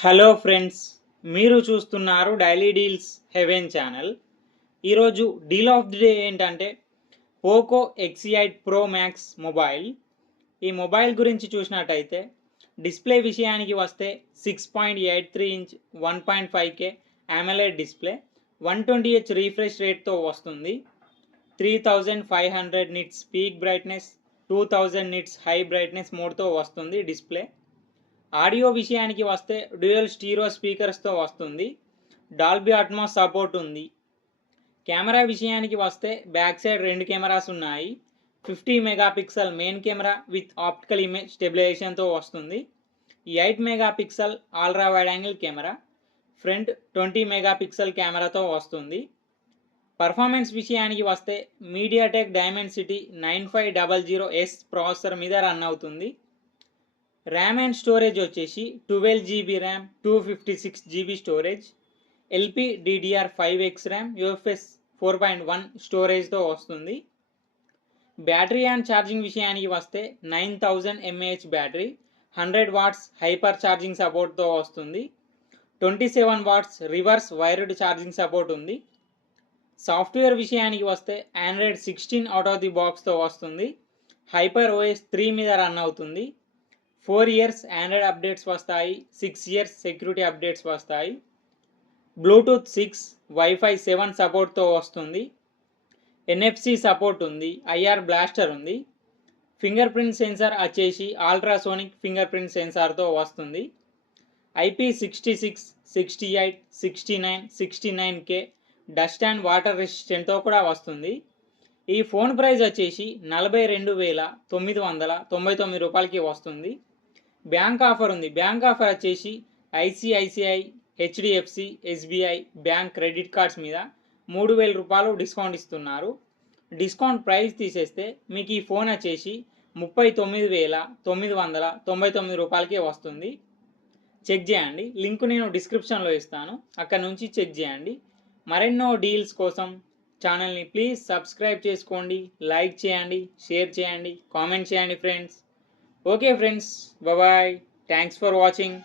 Hello friends, మీరు చూస్తున్నారు daily deals heaven channel. ఈరోజు డీల్ ఆఫ్ ది డే ఏంటంటే Poco X8 pro max mobile. ఈ మొబైల్ గురించి చూసినట్టయితే డిస్ప్లే విషయానికి వస్తే 6.83 inch 1.5K AMOLED display, 120Hz refresh రేట్తో వస్తుంది. 3500 nits peak brightness, 2000 nits high brightness మోడ్తో వస్తుంది డిస్ప్లే. ఆడియో విషయానికి వస్తే డ్యూయల్ స్టీరియో స్పీకర్స్తో వస్తుంది. డాల్బీ అట్మాస్ సపోర్ట్ ఉంది. కెమెరా విషయానికి వస్తే బ్యాక్ సైడ్ 2 కెమెరాస్ ఉన్నాయి. 50 megapixel main camera with optical image స్టెబిలైజేషన్తో వస్తుంది. 8 megapixel ultra wide angle camera, front 20 megapixel కెమెరాతో వస్తుంది. పర్ఫార్మెన్స్ విషయానికి వస్తే మీడియాటెక్ డైమెన్సిటీ 9500S ప్రాసెసర్ మీద రన్ అవుతుంది. ర్యామ్ అండ్ స్టోరేజ్ వచ్చేసి 12GB RAM, 256GB storage, LPDDR5X RAM, UFS 4.1 స్టోరేజ్తో వస్తుంది. బ్యాటరీ అండ్ ఛార్జింగ్ విషయానికి వస్తే 9000 mAh battery, 100 watts hyper charging సపోర్ట్తో వస్తుంది. 27 watts reverse wired charging support ఉంది. సాఫ్ట్వేర్ విషయానికి వస్తే ఆండ్రాయిడ్ 16 అవుట్ ఆఫ్ ది బాక్స్తో వస్తుంది. హైపర్ OS 3 మీద రన్ అవుతుంది. 4 ఇయర్స్ ఆండ్రాయిడ్ అప్డేట్స్ వస్తాయి, 6 ఇయర్స్ సెక్యూరిటీ అప్డేట్స్ వస్తాయి. బ్లూటూత్ 6, వైఫై 7 సపోర్ట్తో వస్తుంది. NFC సపోర్ట్ ఉంది, IR బ్లాస్టర్ ఉంది. ఫింగర్ ప్రింట్ సెన్సార్ వచ్చేసి అల్ట్రాసోనిక్ ఫింగర్ ప్రింట్ సెన్సార్తో వస్తుంది. IP66, 68, 69, 69K dust and water రెసిస్టెంట్తో కూడా వస్తుంది. ఈ ఫోన్ ప్రైస్ వచ్చేసి 42,999 రూపాయలకి వస్తుంది. బ్యాంక్ ఆఫర్ ఉంది. బ్యాంక్ ఆఫర్ వచ్చేసి ICICI, HDFC, SBI bank credit cards మీద 3000 రూపాయలు డిస్కౌంట్ ఇస్తున్నారు. డిస్కౌంట్ ప్రైస్ తీసేస్తే మీకు ఈ ఫోన్ వచ్చేసి 39,999 రూపాయలకే వస్తుంది. చెక్ చేయండి, లింక్ నేను డిస్క్రిప్షన్లో ఇస్తాను, అక్కడ నుంచి చెక్ చేయండి. మరెన్నో డీల్స్ కోసం ఛానల్ని ప్లీజ్ సబ్స్క్రైబ్ చేసుకోండి, లైక్ చేయండి, షేర్ చేయండి, కామెంట్ చేయండి friends. Okay friends, bye. Thanks for watching.